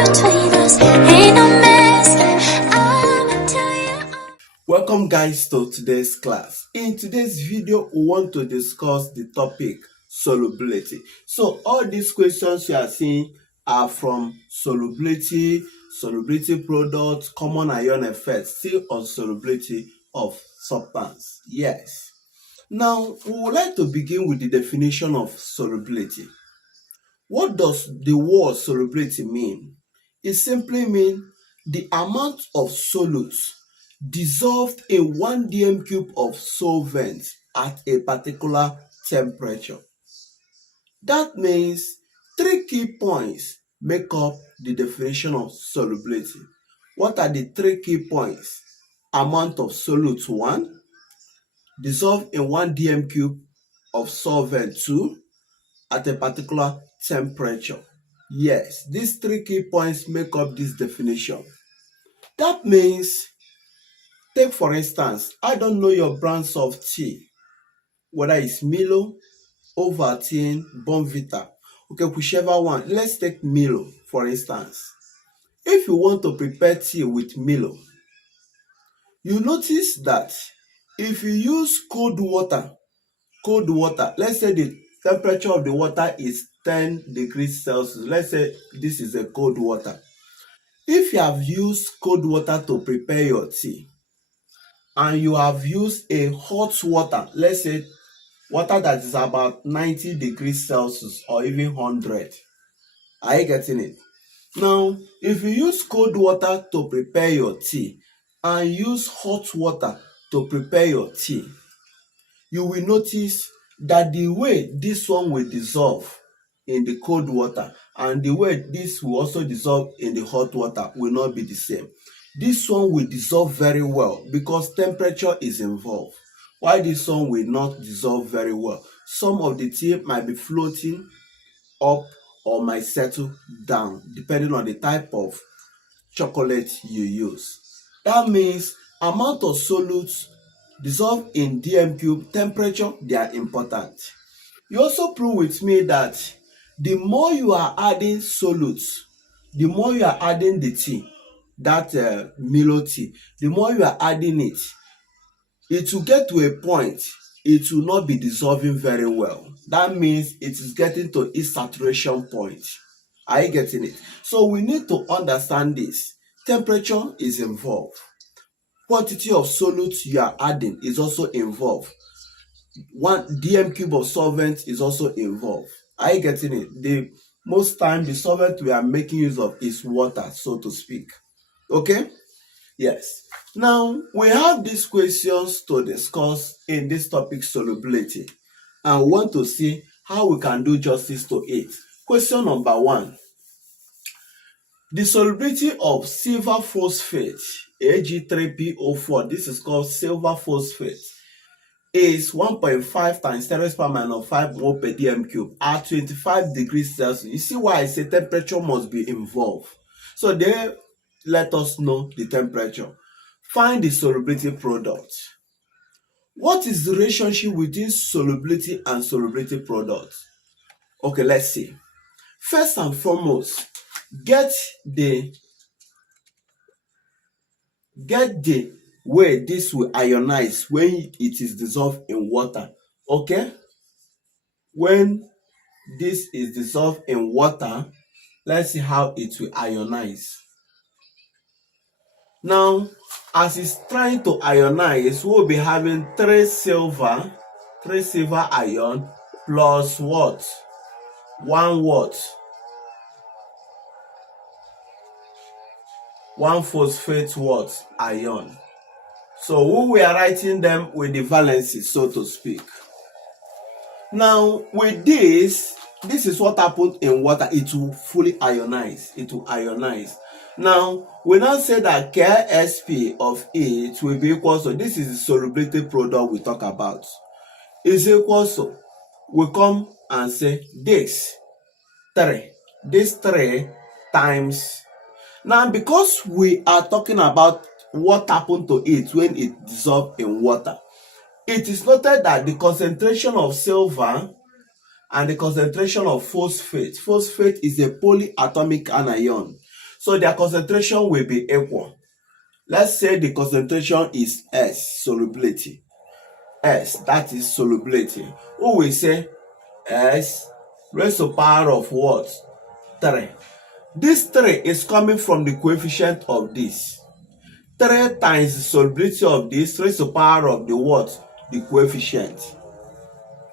between us ain't no mess. I'ma tell you. Welcome guys to today's class. In today's video, we want to discuss the topic solubility. So all these questions you are seeing are from solubility, solubility products, common ion effects, still on solubility of substance. Yes. Now, we would like to begin with the definition of solubility. What does the word solubility mean? It simply means the amount of solutes dissolved in 1 dm cube of solvent at a particular temperature. That means 3 key points make up the definition of solubility. What are the 3 key points? Amount of solutes 1, dissolved in 1 dm cube of solvent 2, at a particular temperature. Yes, these 3 key points make up this definition. That means, take for instance, I don't know your brands of tea, whether it's Milo, Ovaltine, Bonvita. Okay, whichever one. Let's take Milo for instance. If you want to prepare tea with Milo, you notice that if you use cold water, let's say the temperature of the water is 10 degrees Celsius. Let's say this is a cold water. If you have used cold water to prepare your tea and you have used a hot water, let's say water that is about 90 degrees Celsius or even 100, are you getting it? Now, if you use cold water to prepare your tea and use hot water to prepare your tea, you will notice that the way this one will dissolve in the cold water and the way this will also dissolve in the hot water will not be the same. This one will dissolve very well because temperature is involved. Why this one will not dissolve very well? Some of the tea might be floating up or might settle down depending on the type of chocolate you use. That means amount of solutes dissolved in dm cube, temperature, they are important. You also prove with me that the more you are adding solutes, the more you are adding the tea, that Milo tea, the more you are adding it, it will get to a point, it will not be dissolving very well. That means it is getting to its saturation point. Are you getting it? So we need to understand this. Temperature is involved. Quantity of solutes you are adding is also involved. 1 dm cube of solvent is also involved. Are you getting it? Most time the solvent we are making use of is water, so to speak. Okay? Yes. Now we have these questions to discuss in this topic solubility, and we want to see how we can do justice to it. Question number 1. The solubility of silver phosphate, Ag3PO4, this is called silver phosphate, is 1.5 times 10 raised to the power minus 5 mole per dm cube at 25 degrees Celsius. You see why I say temperature must be involved. So they let us know the temperature. Find the solubility product. What is the relationship between solubility and solubility product? Okay, let's see. First and foremost, get the way this will ionize when it is dissolved in water. Okay, when this is dissolved in water, let's see how it will ionize. Now, as it's trying to ionize, we'll be having 3 silver ion plus what? 1 what? 1 phosphate what? Ion. So we are writing them with the valency, so to speak. Now with this is what happened in water. It will fully ionize. It will ionize. Now we now say that Ksp of it will be equal to, this is the solubility product we talk about, is equal to, we come and say this 3 times. Now because we are talking about what happened to it when it dissolved in water, it is noted that the concentration of silver and the concentration of phosphate is a polyatomic anion. So their concentration will be equal. Let's say the concentration is S, solubility. S, that is solubility. Who will say S raised to power of what? 3. This 3 is coming from the coefficient of this. 3 times the solubility of this raised to power of the what? The coefficient.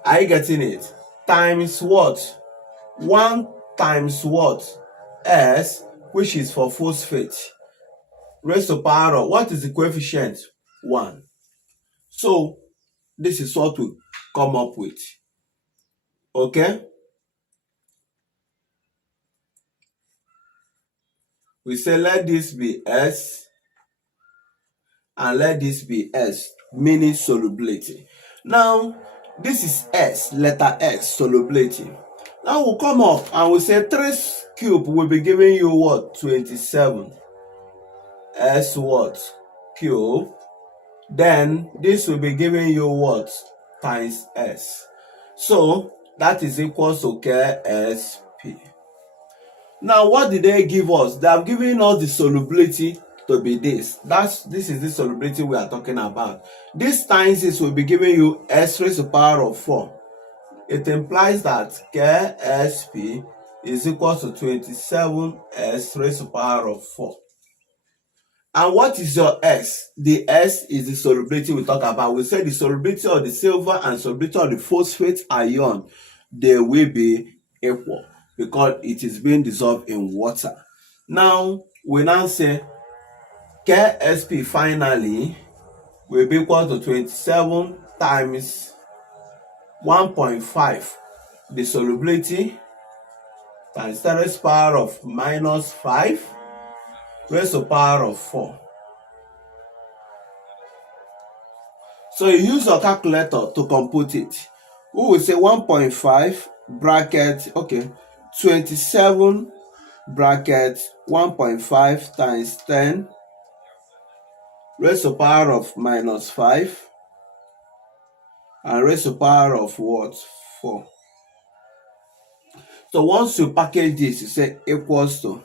Are you getting it? Times what? 1 times what? S, which is for phosphate. Raised to power of, what is the coefficient? 1. So, this is what we come up with. Okay? We say let this be S and let this be S, meaning solubility. Now, this is S, letter S, solubility. Now we'll come up and we'll say 3 cube will be giving you what? 27. S what? Cube. Then this will be giving you what? Times S. So that is equals to KSP. Now what did they give us? They have given us the solubility to be this. This is the solubility we are talking about. This times this will be giving you S raised to the power of 4. It implies that KSP is equal to 27 S raised to the power of 4. And what is your S? The S is the solubility we talk about. We said the solubility of the silver and solubility of the phosphate ion, they will be equal because it is being dissolved in water. Now, we now say KSP finally will be equal to 27 times 1.5, the solubility, times 10 raised to the power of minus 5 raised to the power of 4. So you use your calculator to compute it. We will say 1.5 bracket, 27 bracket 1.5 times 10 raised to the power of minus 5 and raised to the power of what? 4. So once you package this, you say equals to,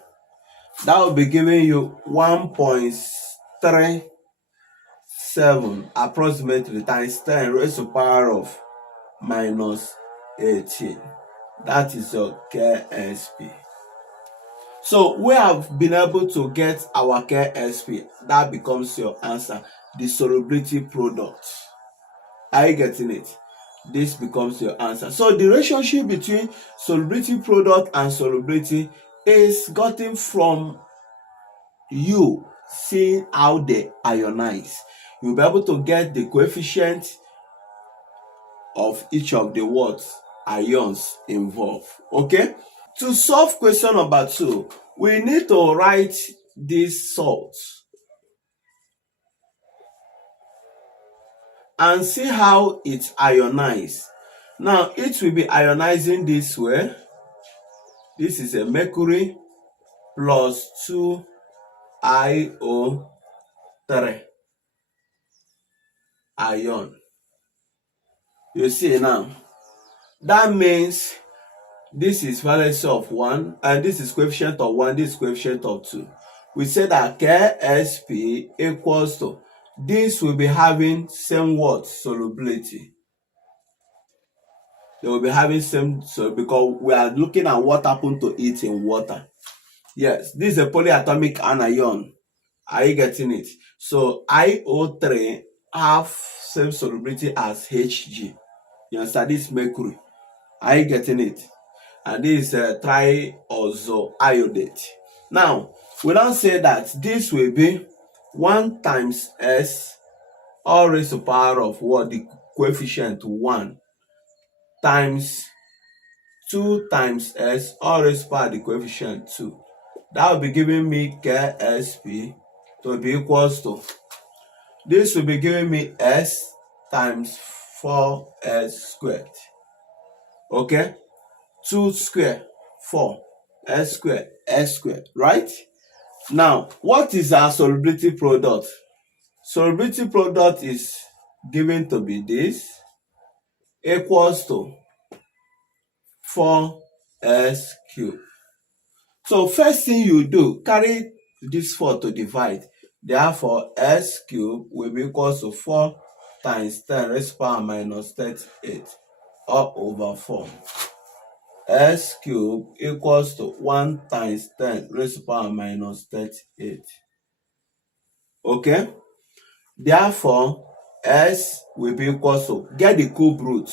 that will be giving you 1.37 approximately times 10 raised to the power of minus 18. That is your KSP. So we have been able to get our KSP. That becomes your answer. The solubility product. Are you getting it? This becomes your answer. So the relationship between solubility product and solubility is gotten from you seeing how they ionize. You'll be able to get the coefficient of each of the words ions involved. Okay? To solve question number 2, we need to write this salt and see how it ionizes. Now, it will be ionizing this way. This is a mercury plus 2IO3 ion. You see now, that means this is valency of 1 and this is coefficient of 1, this is coefficient of 2. We say that KSP equals to, this will be having same what? Solubility. They will be having same, so because we are looking at what happened to it in water. Yes, this is a polyatomic anion. Are you getting it? So IO3 have same solubility as Hg. You understand? This mercury. Are you getting it? And this is triazoiodate. Now, we now say that this will be 1 times S all raised to the power of what? The coefficient 1 times 2 times S all raised to the power of the coefficient 2. That will be giving me KSP to be equals to, this will be giving me S times 4S squared. Okay? 2 square, 4, S squared, S squared, right? Now, what is our solubility product? Solubility product is given to be this, equals to 4S cubed. So first thing you do, carry this 4 to divide. Therefore, s cubed will be equal to 4 times 10 raised to power minus 38 all over 4. S cubed equals to 1 times 10 raised to power minus 38. Okay? Therefore, s will be equal to, get the cube root.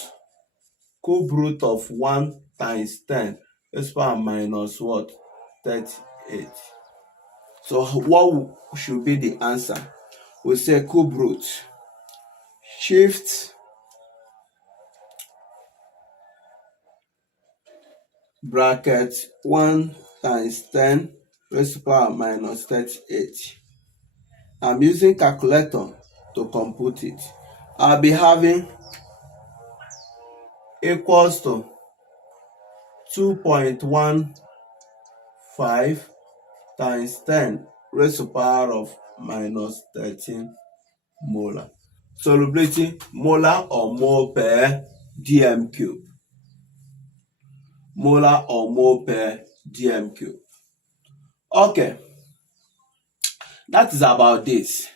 Cube root of 1 times 10 raised to power minus what? 38. So what should be the answer? We say cube root. Shift bracket 1 times 10 raised to power minus 38. I'm using calculator to compute it. I'll be having equals to 2.15 times 10 raised to power of minus 13 molar. Solubility, molar or mole per dm cube. Molar or mole per dm cube. Okay, that is about this.